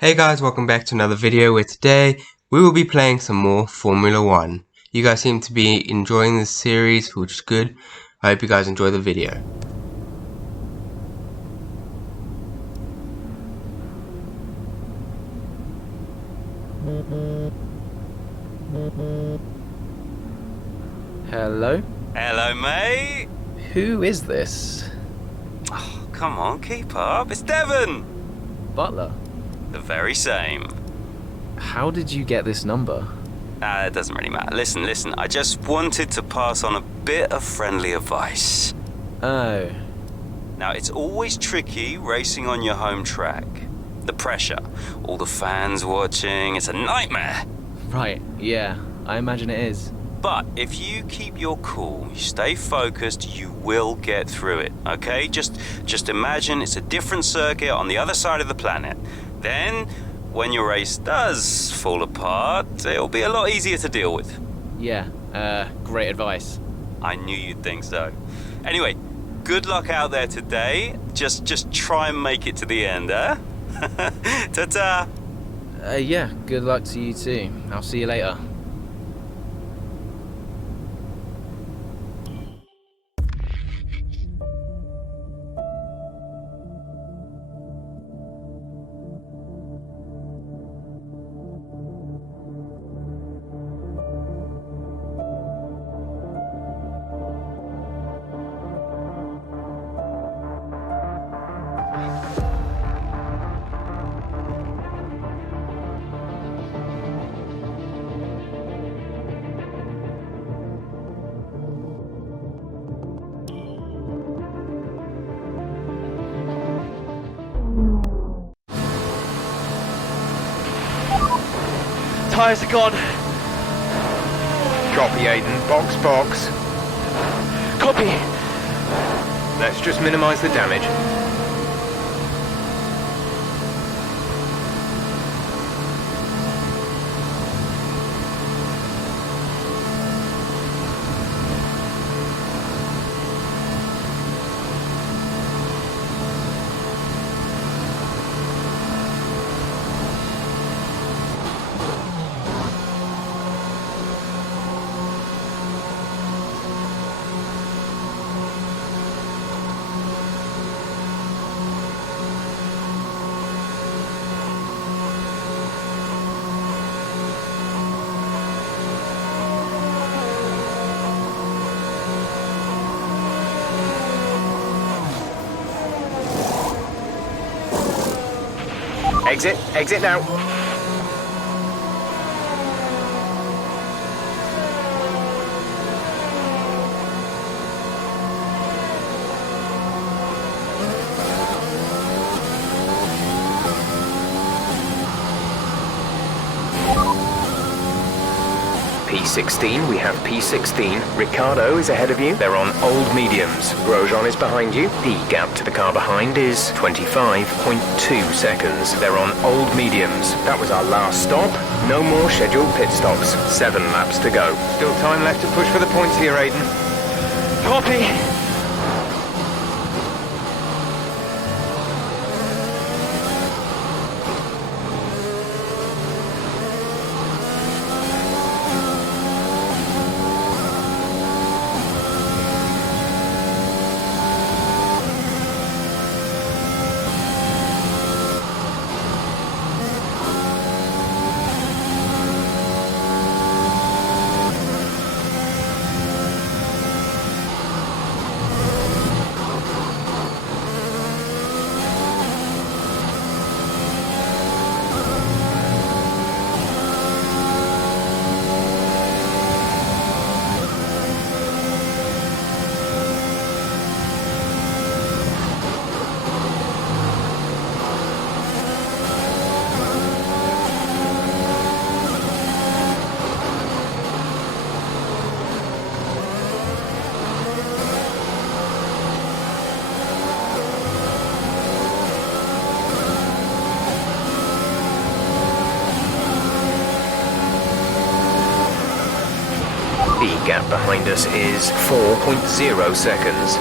Hey guys, welcome back to another video where today we will be playing some more Formula 1. You guys seem to be enjoying this series, which is good. I hope you guys enjoy the video. Hello? Hello, mate. Who is this? Oh, come on, keep up. It's Devon. Butler? The very same. How did you get this number? It doesn't really matter. Listen. I just wanted to pass on a bit of friendly advice. Oh. Now, it's always tricky racing on your home track. The pressure, all the fans watching, it's a nightmare. Right, yeah, I imagine it is. But if you keep your cool, you stay focused, you will get through it, okay? Just imagine it's a different circuit on the other side of the planet. Then, when your race does fall apart, it'll be a lot easier to deal with. Yeah, great advice. I knew you'd think so. Anyway, good luck out there today. Just try and make it to the end, huh? Ta-ta! Yeah, good luck to you too. I'll see you later. Tyres are gone. Copy, Aiden. Box. Copy. Let's just minimize the damage. Exit now. P16, we have P16. Ricardo is ahead of you. They're on old mediums. Grosjean is behind you. The gap to the car behind is 25.2 seconds. They're on old mediums. That was our last stop. No more scheduled pit stops. 7 laps to go. Still time left to push for the points here, Aiden. Copy. The gap behind us is 4.0 seconds.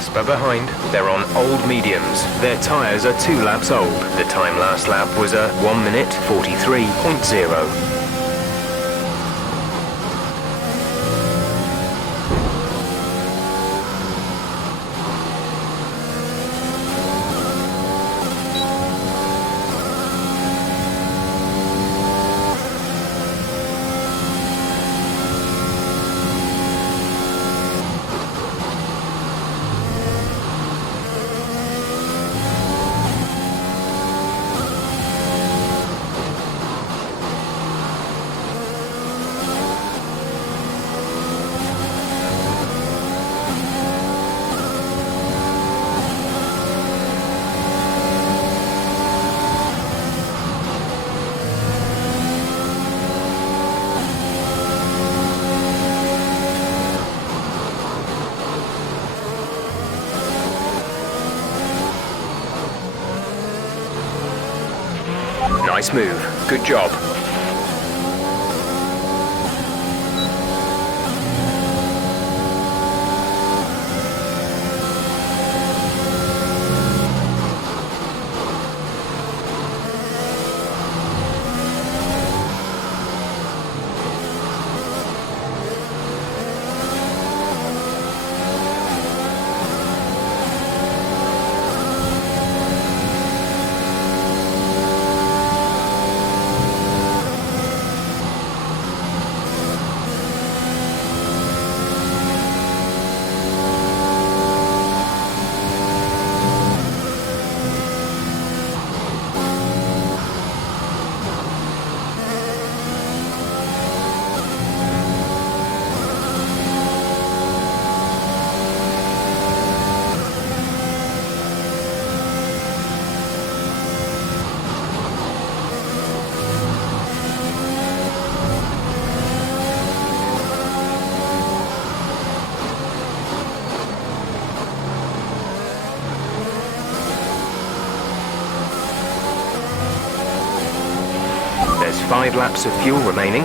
Casper behind. They're on old mediums. Their tyres are 2 laps old. The time last lap was a 1 minute 43.0. Nice move. Good job. There's 5 laps of fuel remaining.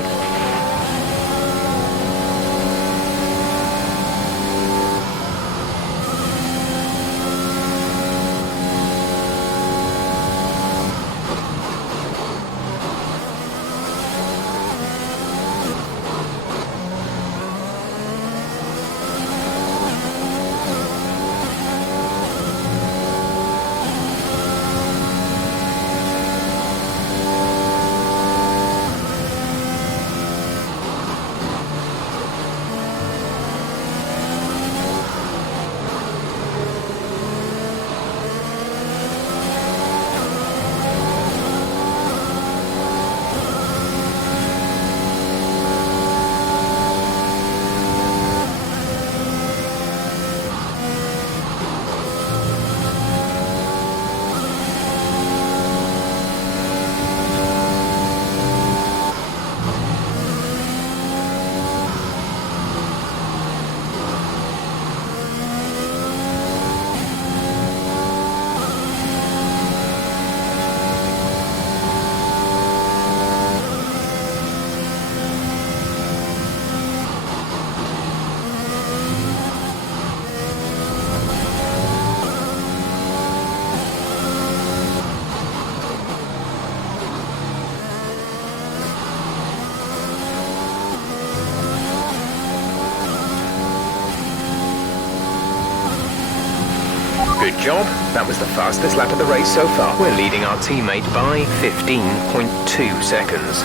Good job. That was the fastest lap of the race so far. We're leading our teammate by 15.2 seconds.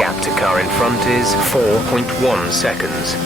Gap to car in front is 4.1 seconds.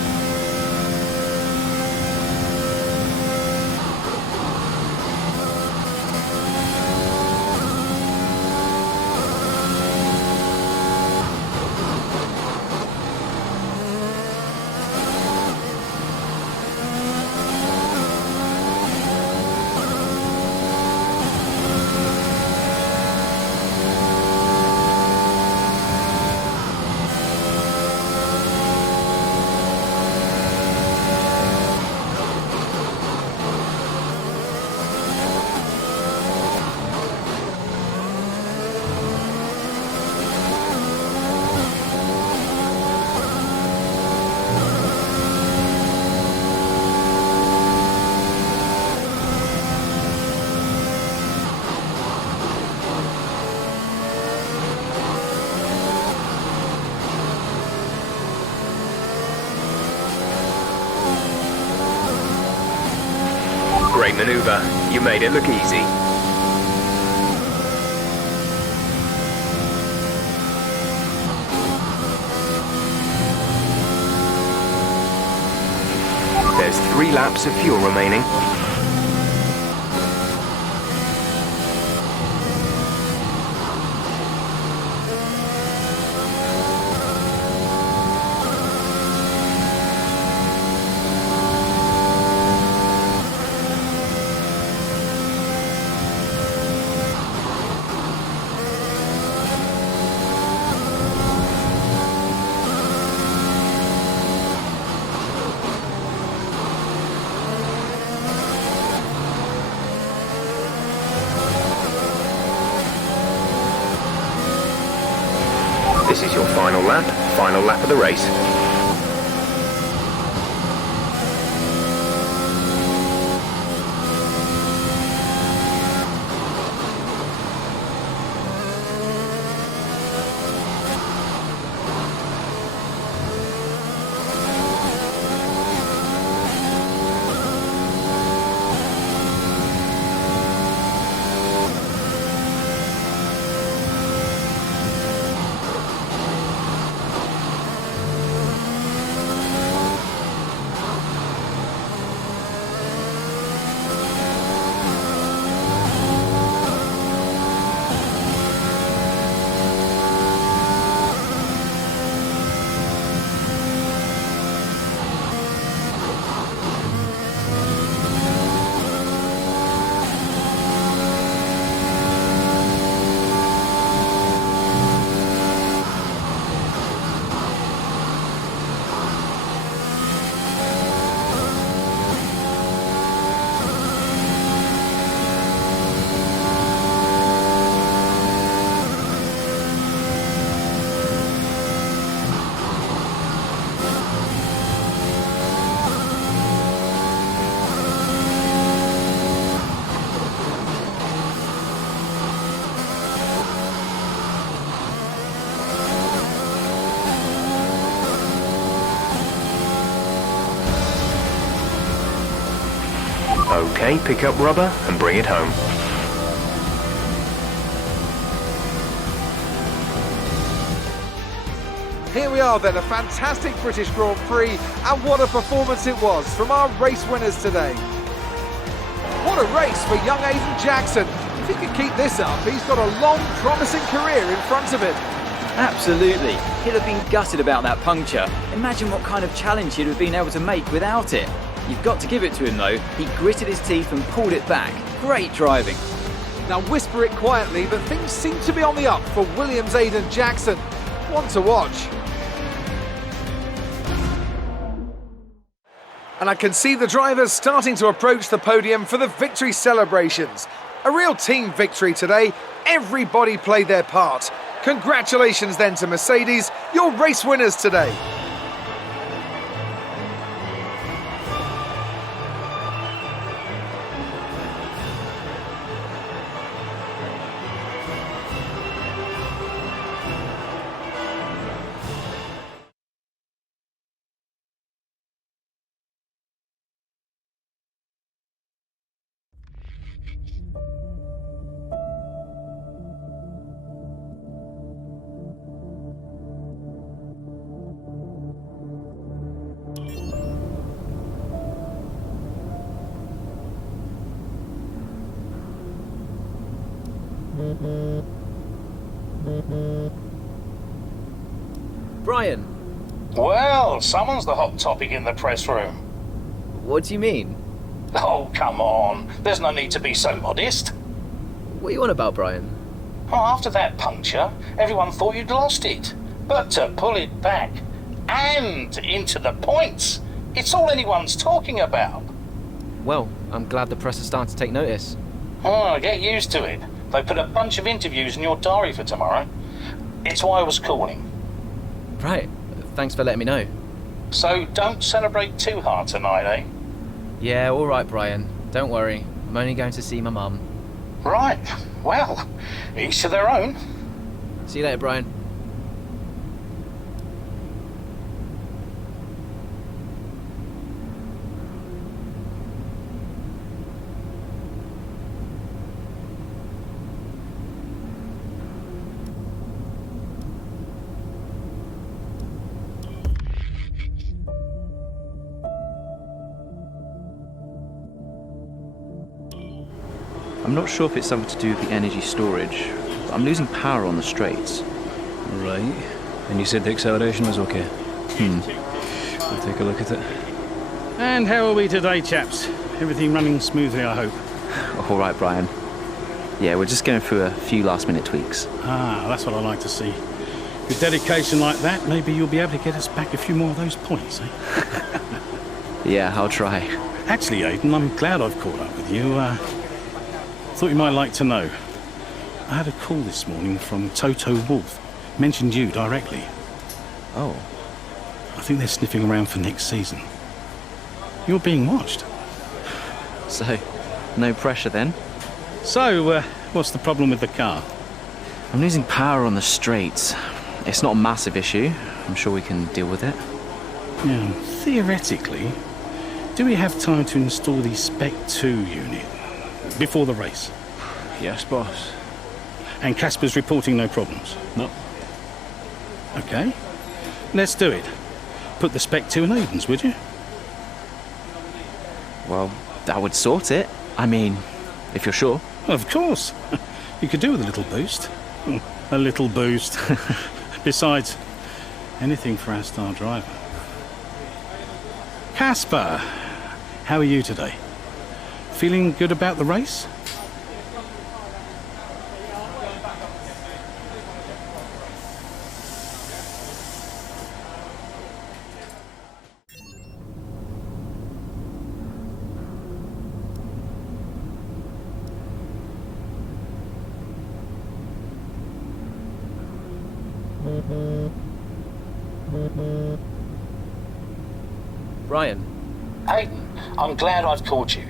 Great maneuver. You made it look easy. There's 3 laps of fuel remaining. This is your final lap of the race. Okay, pick up rubber and bring it home. Here we are then, a fantastic British Grand Prix, and what a performance it was from our race winners today. What a race for young Aiden Jackson. If he can keep this up, he's got a long, promising career in front of him. Absolutely. He'd have been gutted about that puncture. Imagine what kind of challenge he'd have been able to make without it. You've got to give it to him though. He gritted his teeth and pulled it back. Great driving. Now whisper it quietly, but things seem to be on the up for Williams' Aiden Jackson. One to watch. And I can see the drivers starting to approach the podium for the victory celebrations. A real team victory today. Everybody played their part. Congratulations then to Mercedes, your race winners today. Brian, Well, someone's the hot topic in the press room. what do you mean? Oh, come on. There's no need to be so modest. What are you on about, Brian? Well, after that puncture, everyone thought you'd lost it. But to pull it back and into the points, it's all anyone's talking about. Well, I'm glad the press is starting to take notice. Oh, get used to it. They put a bunch of interviews in your diary for tomorrow. It's why I was calling. Right, thanks for letting me know. So don't celebrate too hard tonight, eh? Yeah, all right, Brian. Don't worry. I'm only going to see my mum. Right. Well, each to their own. See you later, Brian. I'm not sure if it's something to do with the energy storage, but I'm losing power on the straights. Right. And you said the acceleration was okay? We'll take a look at it. And how are we today, chaps? Everything running smoothly, I hope. All right, Brian. Yeah, we're just going through a few last-minute tweaks. Ah, that's what I like to see. With dedication like that, maybe you'll be able to get us back a few more of those points, eh? Yeah, I'll try. Actually, Aidan, I'm glad I've caught up with you. Thought you might like to know. I had a call this morning from Toto Wolff. Mentioned you directly. Oh. I think they're sniffing around for next season. You're being watched. So, no pressure then? So, what's the problem with the car? I'm losing power on the straights. It's not a massive issue. I'm sure we can deal with it. Now, theoretically, do we have time to install the Spec 2 unit before the race? Yes, boss. And Casper's reporting no problems? No. Okay. Let's do it. Put the Spec 2 in Aiden's, would you? Well, that would sort it. I mean, if you're sure. Of course. You could do with a little boost. A little boost. Besides, anything for our star driver. Casper, how are you today? Feeling good about the race? Brian. Aidan, I'm glad I've called you.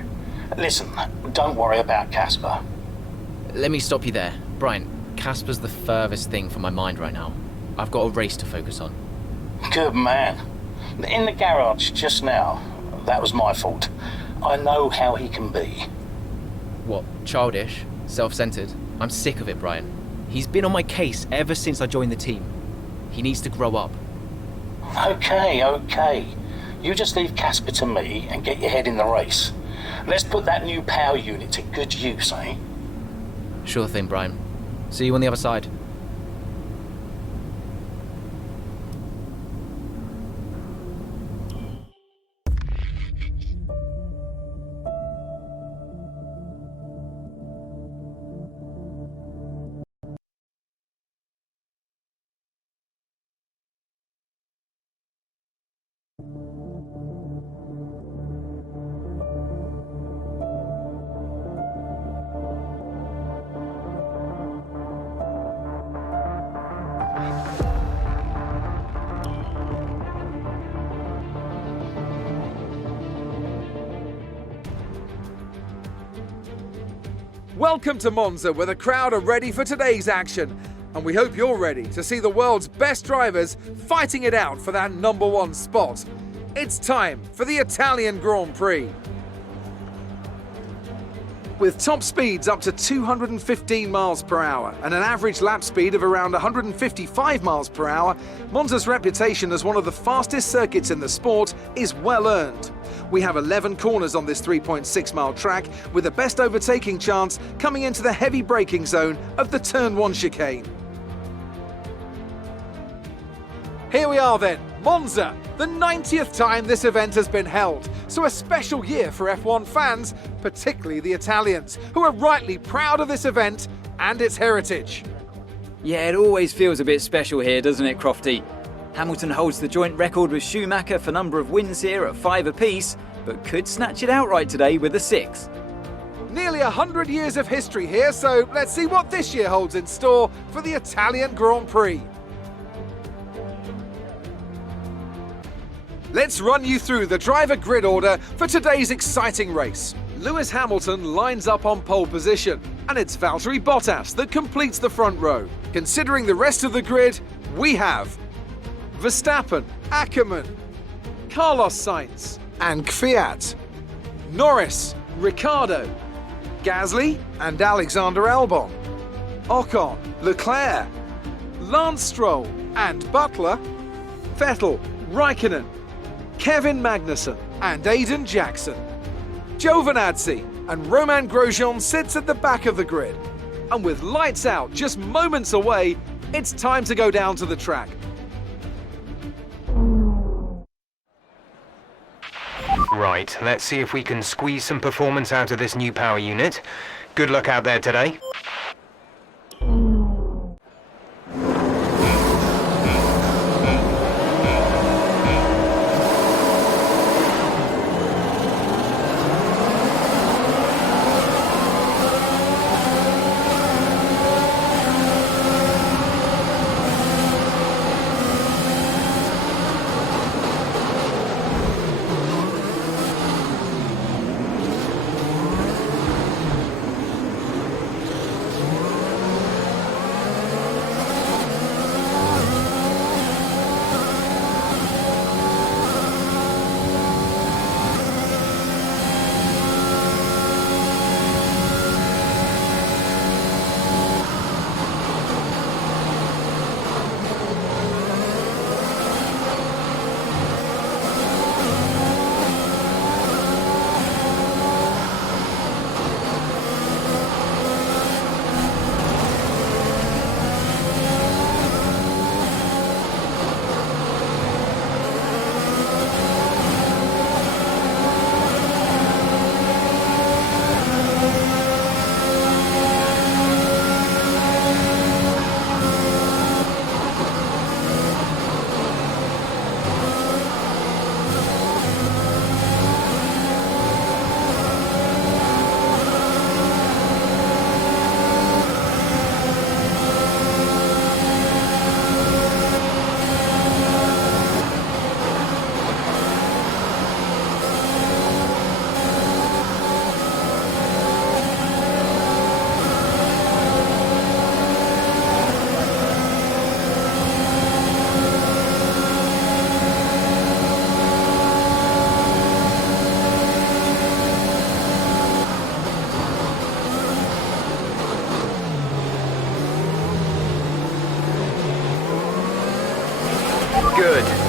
Listen, don't worry about Casper. Let me stop you there. Brian, Casper's the furthest thing from my mind right now. I've got a race to focus on. Good man. In the garage just now, that was my fault. I know how he can be. What, childish? Self-centered? I'm sick of it, Brian. He's been on my case ever since I joined the team. He needs to grow up. Okay. You just leave Casper to me and get your head in the race. Let's put that new power unit to good use, eh? Sure thing, Brian. See you on the other side. Welcome to Monza, where the crowd are ready for today's action. And we hope you're ready to see the world's best drivers fighting it out for that #1 spot. It's time for the Italian Grand Prix. With top speeds up to 215 miles per hour and an average lap speed of around 155 miles per hour, Monza's reputation as one of the fastest circuits in the sport is well earned. We have 11 corners on this 3.6-mile track, with the best overtaking chance coming into the heavy braking zone of the Turn 1 chicane. Here we are then, Monza, the 90th time this event has been held. So a special year for F1 fans, particularly the Italians, who are rightly proud of this event and its heritage. Yeah, it always feels a bit special here, doesn't it, Crofty? Hamilton holds the joint record with Schumacher for number of wins here at 5 apiece, but could snatch it outright today with a 6. Nearly 100 years of history here, so let's see what this year holds in store for the Italian Grand Prix. Let's run you through the driver grid order for today's exciting race. Lewis Hamilton lines up on pole position, and it's Valtteri Bottas that completes the front row. Considering the rest of the grid, we have Verstappen, Ackermann, Carlos Sainz, and Kvyat, Norris, Ricciardo, Gasly and Alexander Albon, Ocon, Leclerc, Lance Stroll and Butler, Vettel, Raikkonen, Kevin Magnussen and Aiden Jackson. Giovinazzi and Romain Grosjean sits at the back of the grid. And with lights out just moments away, it's time to go down to the track. Right, let's see if we can squeeze some performance out of this new power unit. Good luck out there today.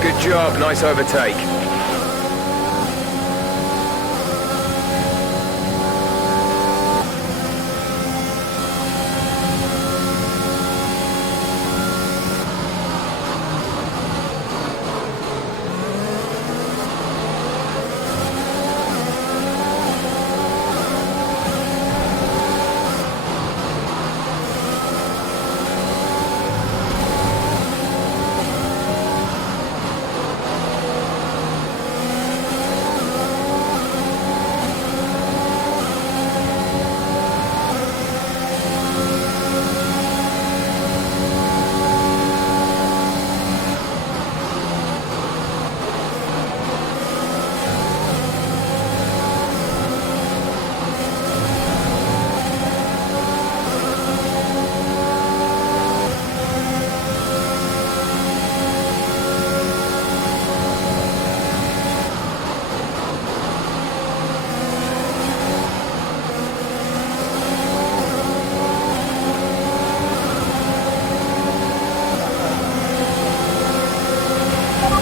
Good job, nice overtake.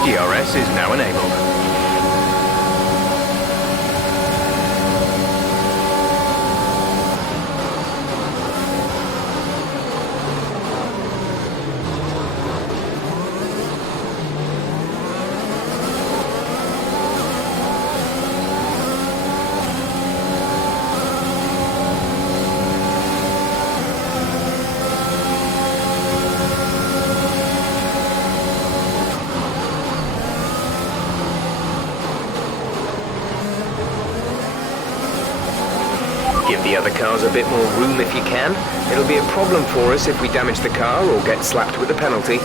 DRS is now enabled. the other cars a bit more room if you can. It'll be a problem for us if we damage the car or get slapped with a penalty.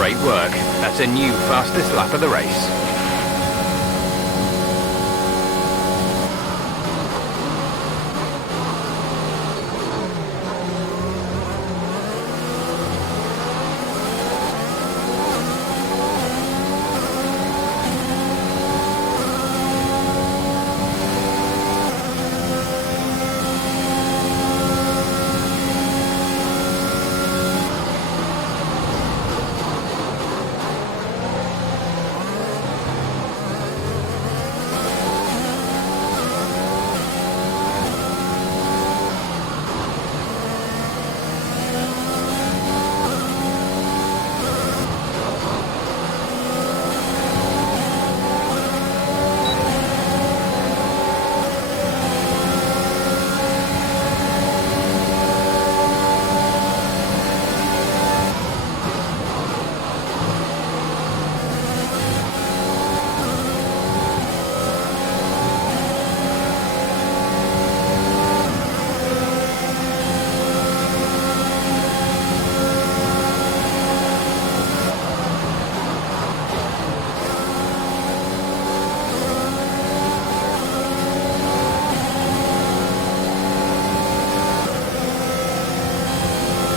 Great work. That's a new fastest lap of the race.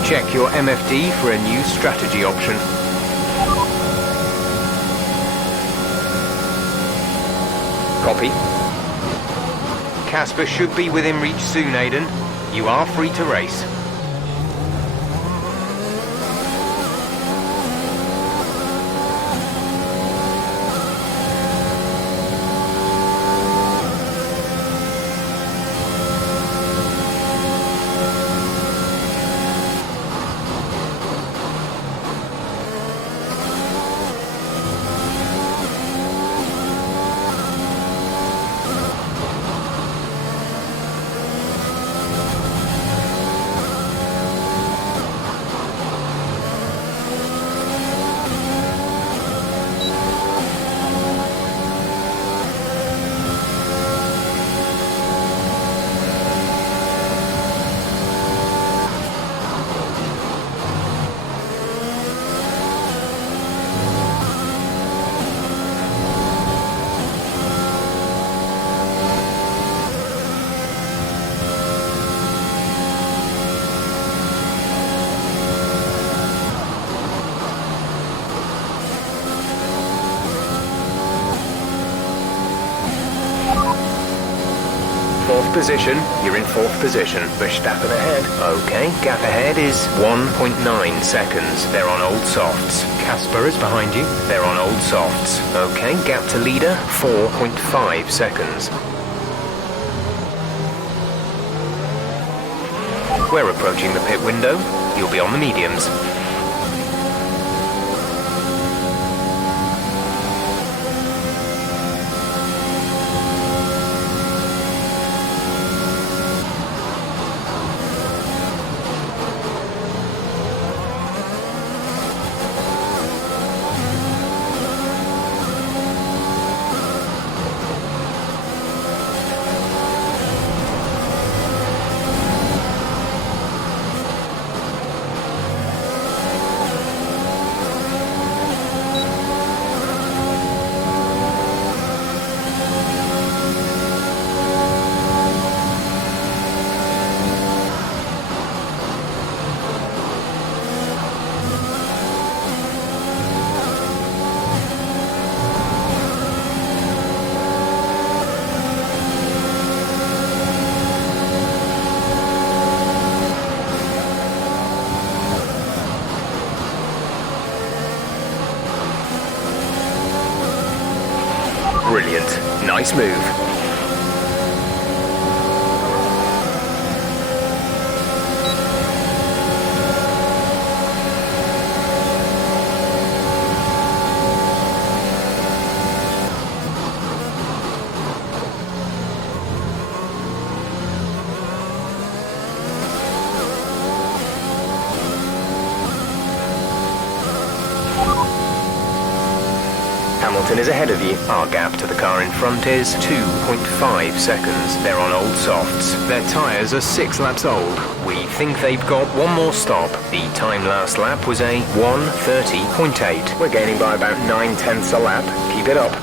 Check your MFD for a new strategy option. Copy. Casper should be within reach soon, Aiden. You are free to race. Fourth position, you're in fourth position. Verstappen ahead. Okay, gap ahead is 1.9 seconds. They're on old softs. Casper is behind you. They're on old softs. Okay, gap to leader, 4.5 seconds. We're approaching the pit window. You'll be on the mediums. Nice move. Hamilton is ahead of you. Our gap to the car in front is 2.5 seconds. They're on old softs. Their tyres are 6 laps old. We think they've got one more stop. The time last lap was a 1:30.8. We're gaining by about 9/10 a lap. Keep it up.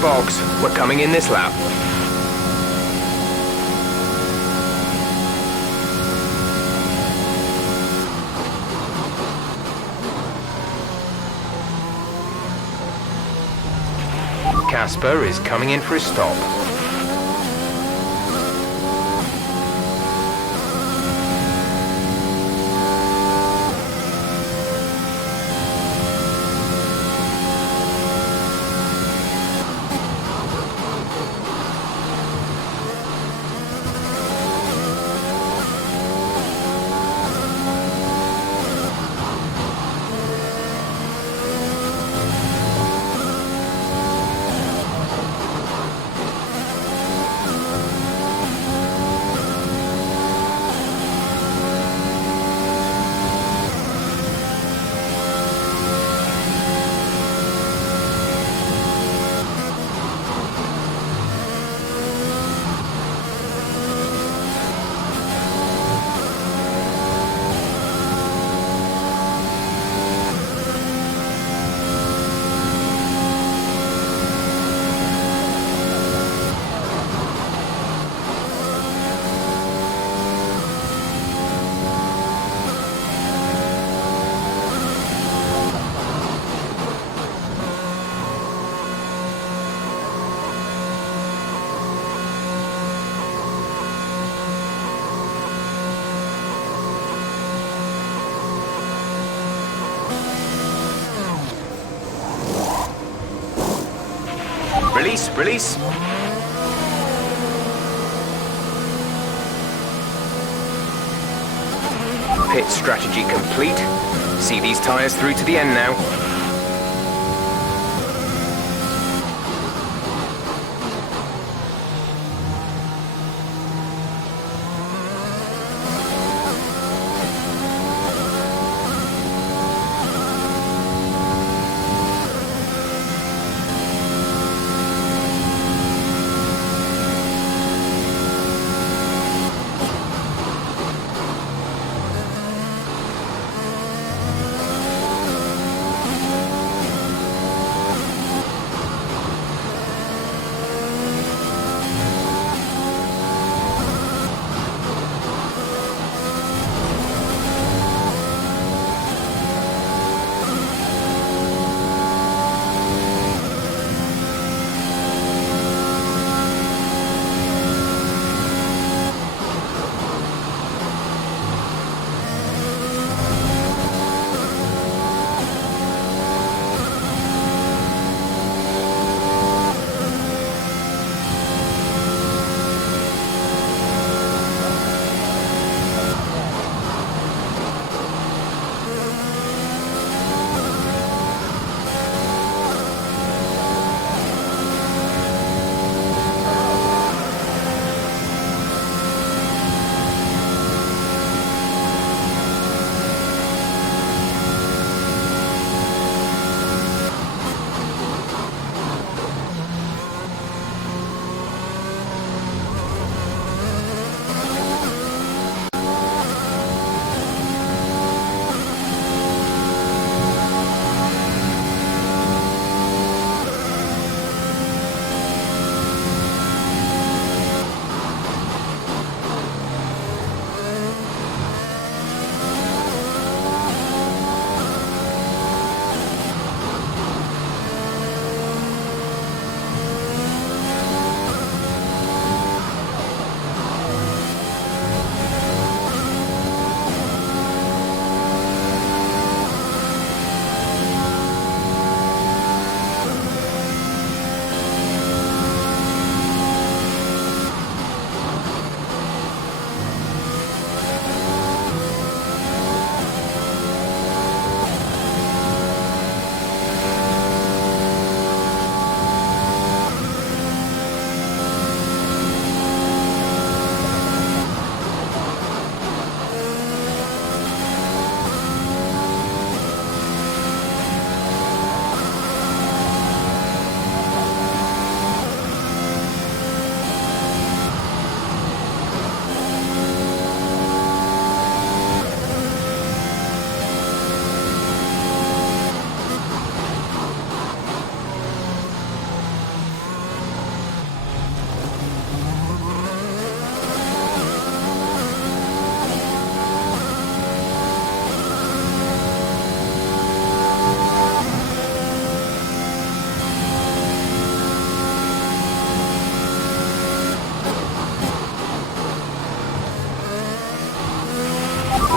Box, we're coming in this lap. Casper is coming in for a stop. Release. Pit strategy complete. See these tyres through to the end now.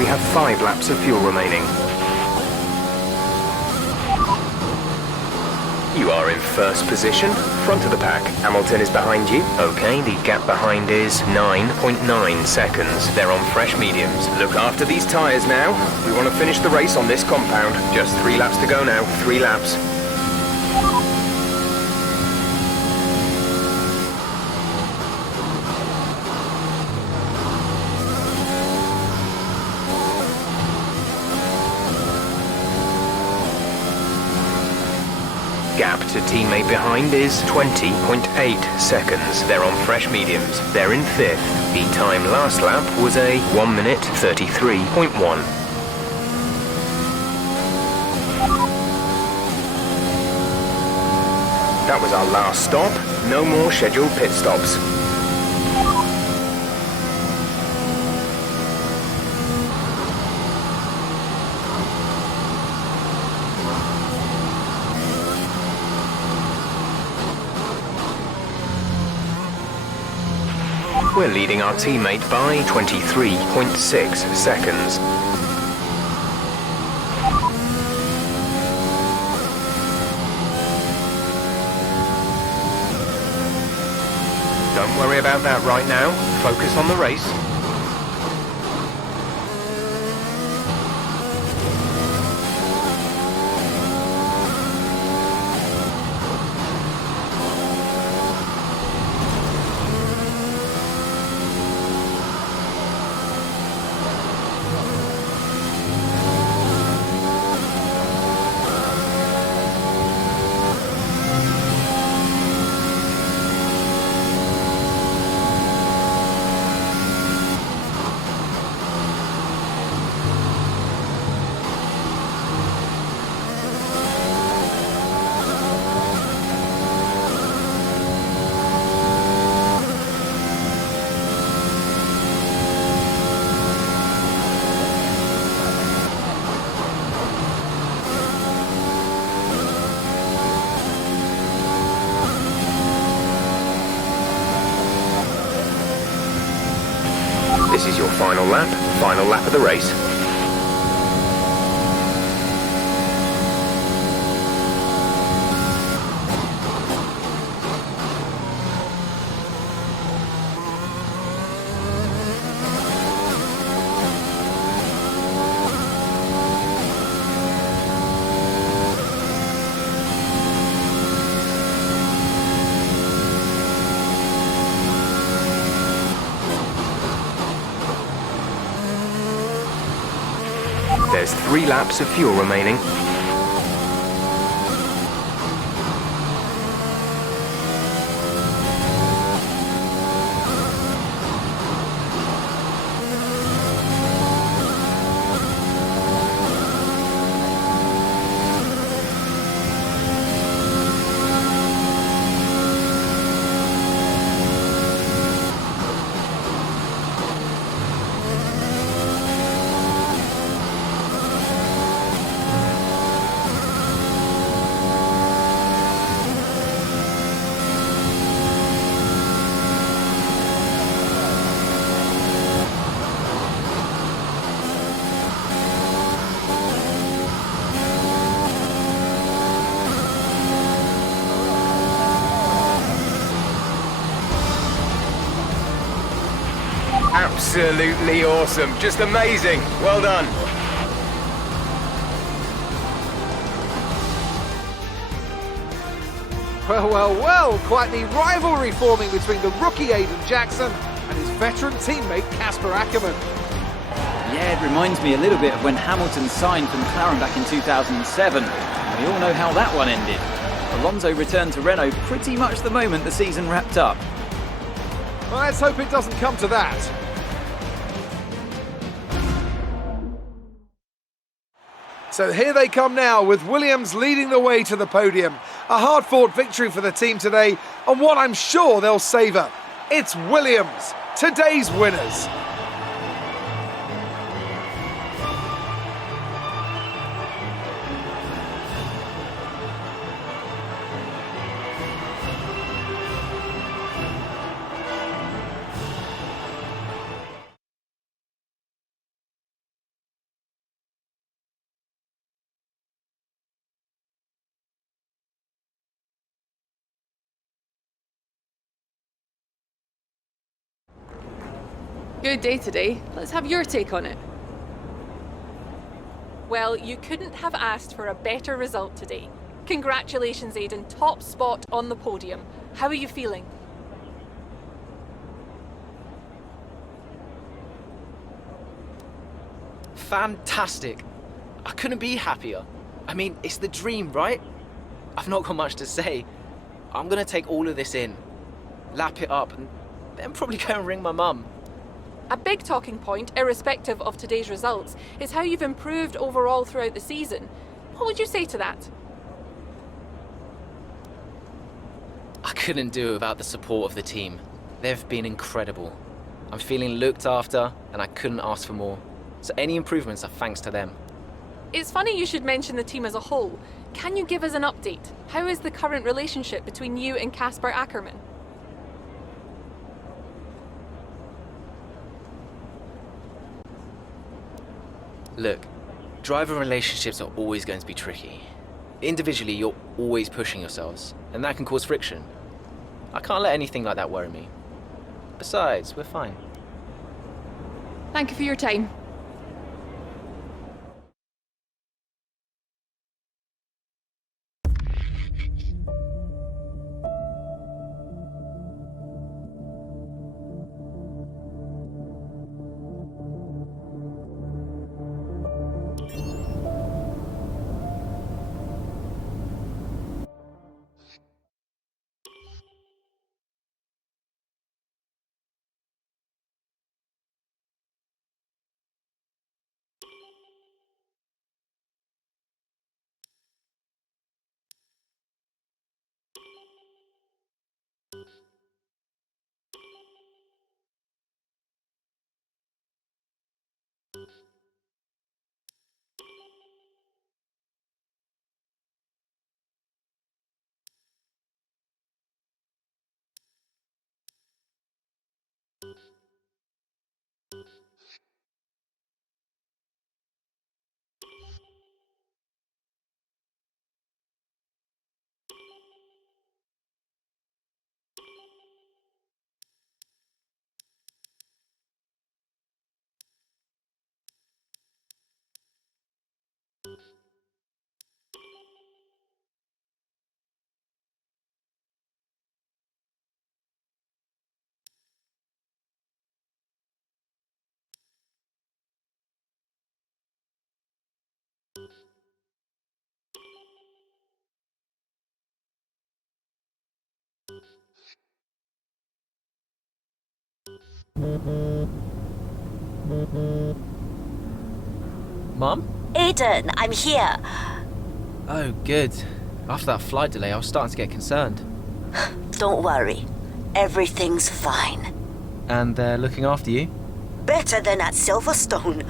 we have 5 laps of fuel remaining. You are in first position, front of the pack. Hamilton is behind you. Okay, the gap behind is 9.9 seconds. They're on fresh mediums. Look after these tyres now. We want to finish the race on this compound. Just 3 laps to go now. 3 laps. Gap to teammate behind is 20.8 seconds. They're on fresh mediums. They're in 5th. The time last lap was a 1 minute 33.1. That was our last stop. No more scheduled pit stops. We're leading our teammate by 23.6 seconds. Don't worry about that right now. Focus on the race. This is your final lap of the race. There's 3 laps of fuel remaining. Absolutely awesome. Just amazing. Well done. Well, quite the rivalry forming between the rookie Aiden Jackson and his veteran teammate Casper Ackerman. Yeah, it reminds me a little bit of when Hamilton signed for McLaren back in 2007. We all know how that one ended. Alonso returned to Renault pretty much the moment the season wrapped up. Well, let's hope it doesn't come to that. So here they come now, with Williams leading the way to the podium. A hard-fought victory for the team today, and what I'm sure they'll savour. It's Williams, today's winners. Good day today. Let's have your take on it. Well, you couldn't have asked for a better result today. Congratulations, Aidan. Top spot on the podium. How are you feeling? Fantastic. I couldn't be happier. I mean, it's the dream, right? I've not got much to say. I'm gonna take all of this in, lap it up, and then probably go and ring my mum. A big talking point, irrespective of today's results, is how you've improved overall throughout the season. What would you say to that? I couldn't do it without the support of the team. They've been incredible. I'm feeling looked after, and I couldn't ask for more. So any improvements are thanks to them. It's funny you should mention the team as a whole. Can you give us an update? How is the current relationship between you and Casper Ackerman? Look, driver relationships are always going to be tricky. Individually, you're always pushing yourselves, and that can cause friction. I can't let anything like that worry me. Besides, we're fine. Thank you for your time. Mum? Aidan, I'm here. Oh, good. After that flight delay, I was starting to get concerned. Don't worry. Everything's fine. And they're looking after you? Better than at Silverstone.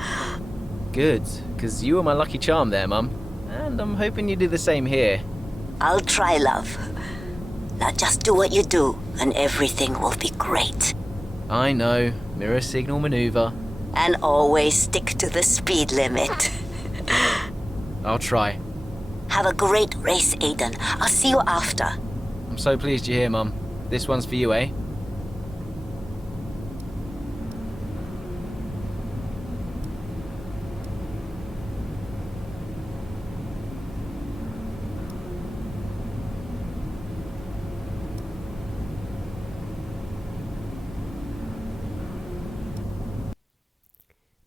Good, because you were my lucky charm there, Mum. And I'm hoping you do the same here. I'll try, love. Now just do what you do, and everything will be great. I know. Mirror signal maneuver. And always stick to the speed limit. I'll try. Have a great race, Aidan. I'll see you after. I'm so pleased you're here, Mum. This one's for you, eh?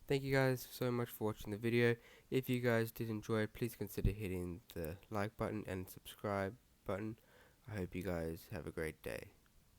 Thank you guys so much for watching the video. If you guys did enjoy it, please consider hitting the like button and subscribe button. I hope you guys have a great day.